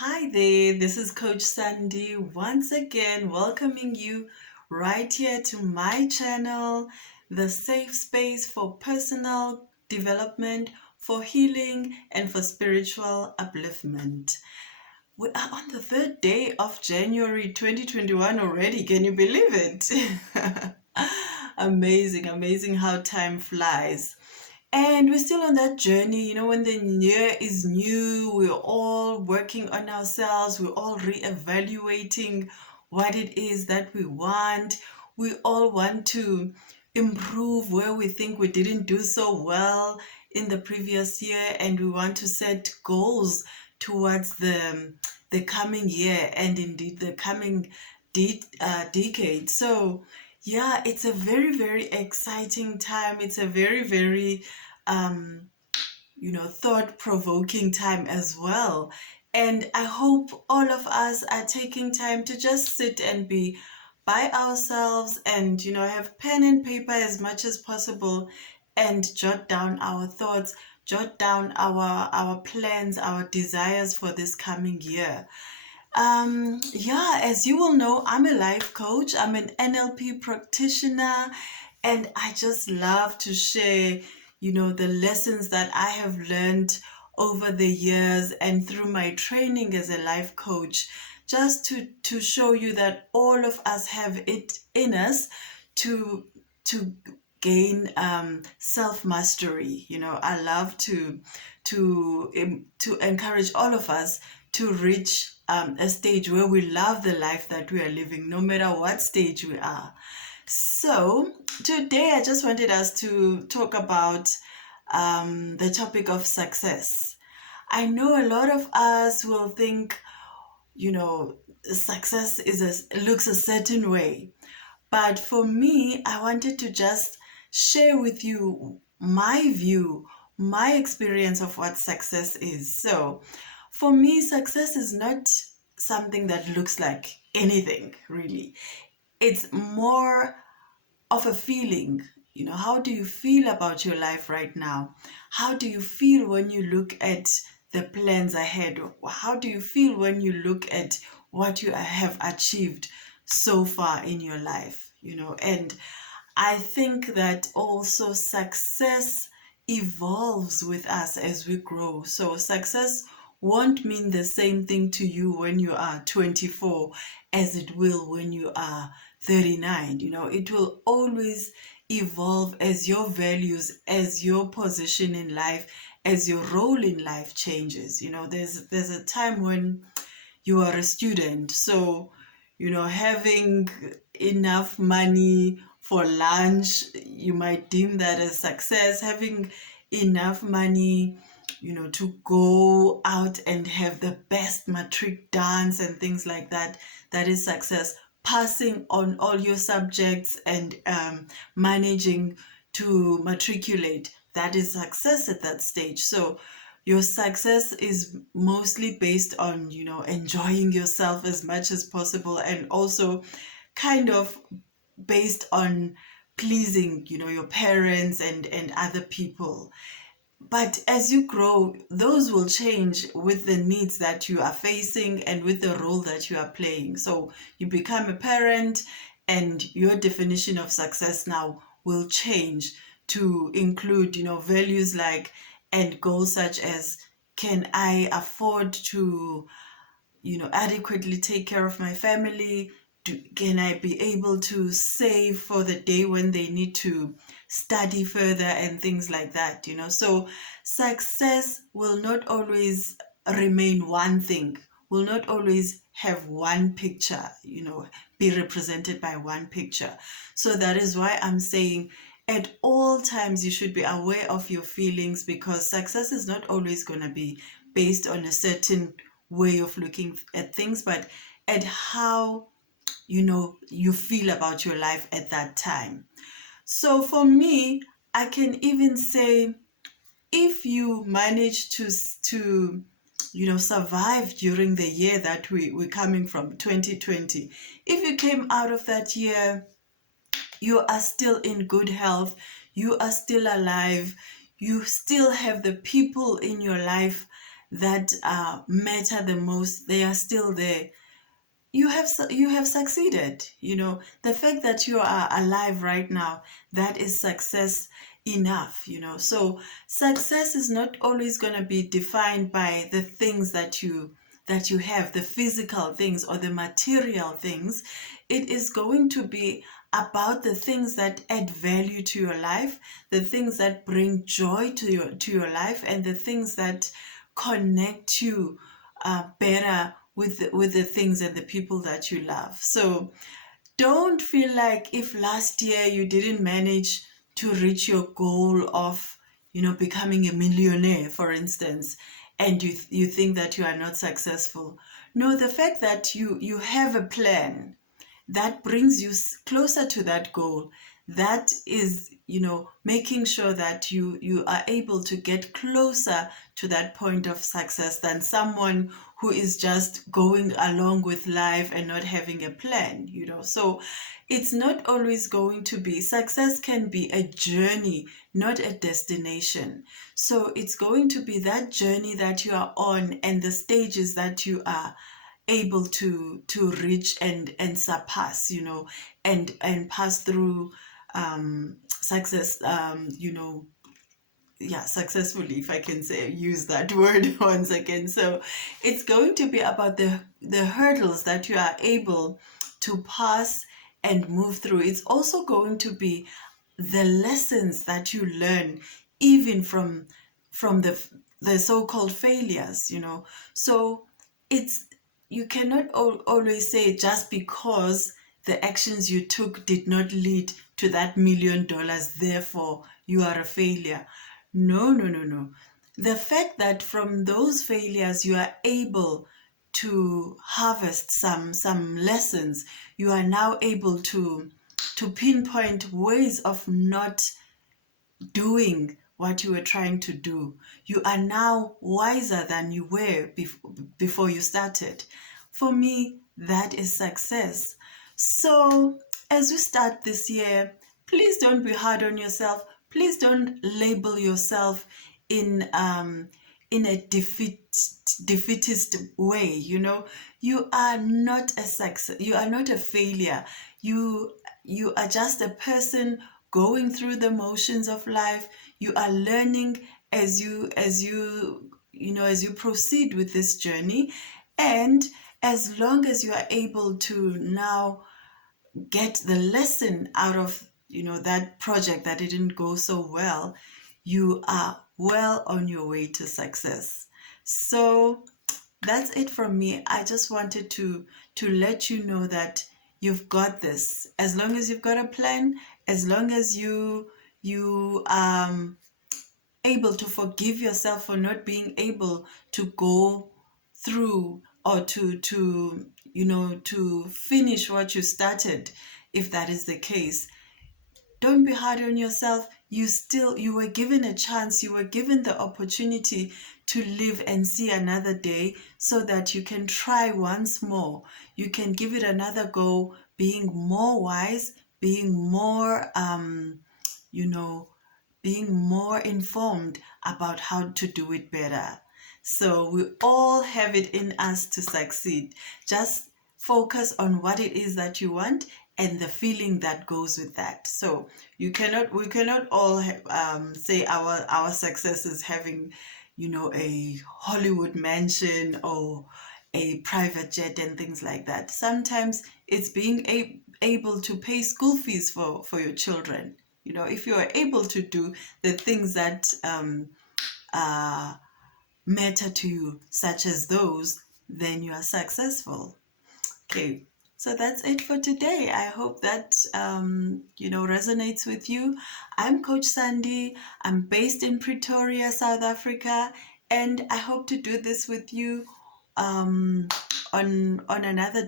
Hi there, this is Coach Sandy once again welcoming you right here to my channel, the safe space for personal development, for healing, and for spiritual upliftment. We are on the third day of January 2021 already. Can you believe it? Amazing, amazing how time flies. And we're still on that journey. When the year is new, we're all working on ourselves, we're all reevaluating what it is that we want. We all want to improve where we think we didn't do so well in the previous year, and we want to set goals towards the coming year and indeed the coming decade. So yeah, it's a very, very exciting time. It's a very, very, thought-provoking time as well. And I hope all of us are taking time to just sit and be by ourselves and, have pen and paper as much as possible and jot down our thoughts, jot down our plans, our desires for this coming year. Yeah, as you will know, I'm a life coach, I'm an NLP practitioner, and I just love to share, the lessons that I have learned over the years and through my training as a life coach, just to show you that all of us have it in us to gain self mastery. I love to encourage all of us to reach a stage where we love the life that we are living, no matter what stage we are. So today I just wanted us to talk about the topic of success. I know a lot of us will think, success looks a certain way. But for me, I wanted to just share with you my view, my experience of what success is. So for me, success is not something that looks like anything, really. It's more of a feeling. How do you feel about your life right now? How do you feel when you look at the plans ahead? How do you feel when you look at what you have achieved so far in your life? And I think that also success evolves with us as we grow. So success won't mean the same thing to you when you are 24 as it will when you are 39. It will always evolve as your values, as your position in life, as your role in life changes. There's a time when you are a student. So, having enough money for lunch, you might deem that as success. Having enough money, to go out and have the best matric dance and things like that, that is success. Passing on all your subjects and managing to matriculate, that is success at that stage. So your success is mostly based on, enjoying yourself as much as possible, and also kind of based on pleasing, your parents and other people. But as you grow, those will change with the needs that you are facing and with the role that you are playing. So you become a parent, and your definition of success now will change to include, values like and goals such as, can I afford to, adequately take care of my family? Can I be able to save for the day when they need to study further and things like that? So success will not always remain one thing, will not always have one picture, be represented by one picture. So that is why I'm saying at all times you should be aware of your feelings, because success is not always going to be based on a certain way of looking at things, but at how you feel about your life at that time. So for me, I can even say, if you manage to survive during the year that we're coming from, 2020, if you came out of that year, you are still in good health, you are still alive, you still have the people in your life that matter the most, they are still there, you have succeeded. The fact that you are alive right now, that is success enough. So success is not always going to be defined by the things that you have, the physical things or the material things. It is going to be about the things that add value to your life, the things that bring joy to your life, and the things that connect you better with the things and the people that you love. So don't feel like if last year you didn't manage to reach your goal of becoming a millionaire, for instance, and you think that you are not successful. No, the fact that you have a plan that brings you closer to that goal, that is making sure that you are able to get closer to that point of success than someone who is just going along with life and not having a plan. So it's not always going to be success. Can be a journey, not a destination. So it's going to be that journey that you are on and the stages that you are able to reach and surpass, and pass through success, yeah, successfully, if I can say, use that word once again. So it's going to be about the hurdles that you are able to pass and move through. It's also going to be the lessons that you learn, even from the so-called failures. So it's you cannot always say just because the actions you took did not lead to that $1 million, therefore you are a failure. No, no, no, no. The fact that from those failures you are able to harvest some lessons, you are now able to pinpoint ways of not doing what you were trying to do. You are now wiser than you were before you started. For me, that is success. So, as you start this year, please don't be hard on yourself. Please don't label yourself in a defeatist way. You are not a success. You are not a failure. You are just a person going through the motions of life. You are learning as you proceed with this journey. And as long as you are able to now get the lesson out of that project that didn't go so well, you are well on your way to success. So that's it from me. I just wanted to let you know that you've got this. As long as you've got a plan, as long as you able to forgive yourself for not being able to go through or to finish what you started, if that is the case. Don't be hard on yourself. You were given a chance, you were given the opportunity to live and see another day, so that you can try once more. You can give it another go, being more wise, being more you know being more informed about how to do it better. So we all have it in us to succeed. Just focus on what it is that you want and the feeling that goes with that. So we cannot all say our success is having, a Hollywood mansion or a private jet and things like that. Sometimes it's being able to pay school fees for your children. If you are able to do the things that matter to you, such as those, then you are successful. Okay, so that's it for today. I hope that resonates with you. I'm Coach Sandy. I'm based in Pretoria, South Africa, and I hope to do this with you on another